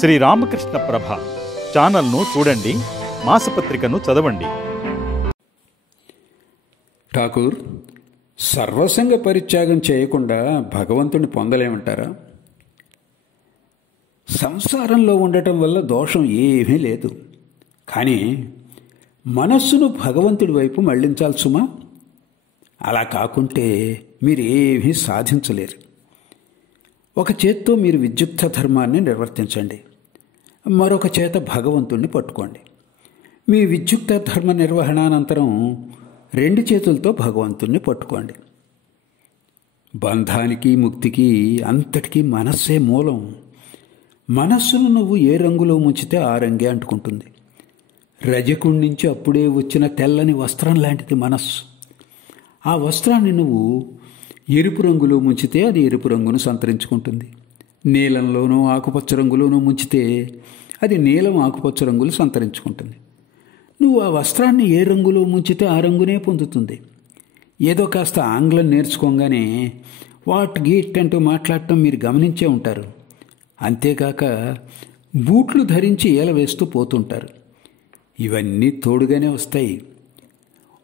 శ్రీ రామకృష్ణ ప్రభ ఛానల్ను చూడండి, మాసపత్రికను చదవండి. ఠాకూర్, సర్వసంగ పరిత్యాగం చేయకుండా భగవంతుని పొందలేమంటారా? సంసారంలో ఉండటం వల్ల దోషం ఏమీ లేదు, కానీ మనస్సును భగవంతుడి వైపు మళ్లించాలి సుమా. అలా కాకుంటే మీరు ఏమీ సాధించలేరు. ఒక చేత్తో మీరు విద్యుక్త ధర్మాన్ని నిర్వర్తించండి, మరొక చేత భగవంతుణ్ణి పట్టుకోండి. మీ విద్యుక్త ధర్మ నిర్వహణానంతరం రెండు చేతులతో భగవంతుణ్ణి పట్టుకోండి. బంధానికి ముక్తికి అంతటికీ మనస్సే మూలం. మనస్సును నువ్వు ఏ రంగులో ముంచితే ఆ రంగే అంటుకుంటుంది. రజకుడి నుంచి అప్పుడే వచ్చిన తెల్లని వస్త్రం లాంటిది మనస్సు. ఆ వస్త్రాన్ని నువ్వు ఎరుపు రంగులో ముంచితే అది ఎరుపు రంగును సంతరించుకుంటుంది. నీలంలోనూ ఆకుపచ్చ రంగులోనూ ముంచితే అది నీలం ఆకుపచ్చ రంగులు సంతరించుకుంటుంది. నువ్వు ఆ వస్త్రాన్ని ఏ రంగులో ముంచితే ఆ రంగునే పొందుతుంది. ఏదో కాస్త ఆంగ్లం నేర్చుకోగానే వాట్ గీట్ అంటూ మాట్లాడటం మీరు గమనించే ఉంటారు. అంతేకాక బూట్లు ధరించి ఏల వేస్తూ పోతుంటారు. ఇవన్నీ తోడుగానే వస్తాయి.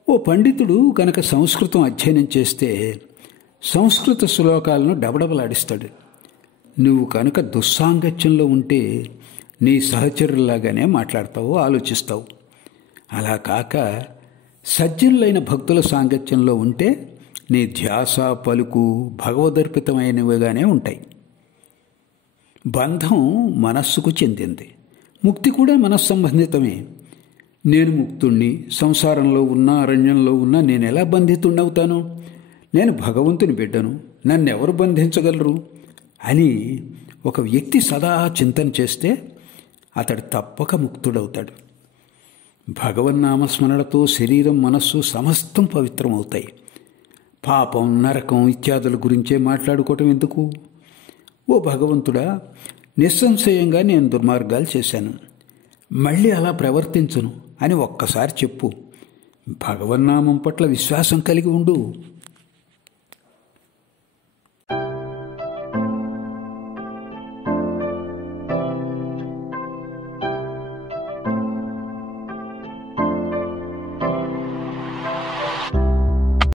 ఓ పండితుడు కనుక సంస్కృతం అధ్యయనం చేస్తే సంస్కృత శ్లోకాలను డబడబలాడిస్తాడు. నువ్వు కనుక దుస్సాంగత్యంలో ఉంటే నీ సహచరులాగానే మాట్లాడతావు, ఆలోచిస్తావు. అలా కాక సజ్జనులైన భక్తుల సాంగత్యంలో ఉంటే నీ ధ్యాస పలుకు భగవదర్పితమైనవిగానే ఉంటాయి. బంధం మనస్సుకు చెందింది, ముక్తి కూడా మనస్సంబంధితమే. నేను ముక్తుణ్ణి, సంసారంలో ఉన్నా అరణ్యంలో ఉన్నా నేను ఎలా బంధితుణ్ణవుతాను? నేను భగవంతుని బిడ్డను, నన్నెవరు బంధించగలరు అని ఒక వ్యక్తి సదా చింతన చేస్తే అతడు తప్పక ముక్తుడవుతాడు. భగవన్నామస్మరణతో శరీరం మనస్సు సమస్తం పవిత్రమవుతాయి. పాపం నరకం ఇత్యాదుల గురించే మాట్లాడుకోవటం ఎందుకు? ఓ భగవంతుడా, నిస్సంశయంగా నేను దుర్మార్గాలు చేశాను, మళ్ళీ అలా ప్రవర్తించను అని ఒక్కసారి చెప్పు. భగవన్నామం పట్ల విశ్వాసం కలిగి ఉండు.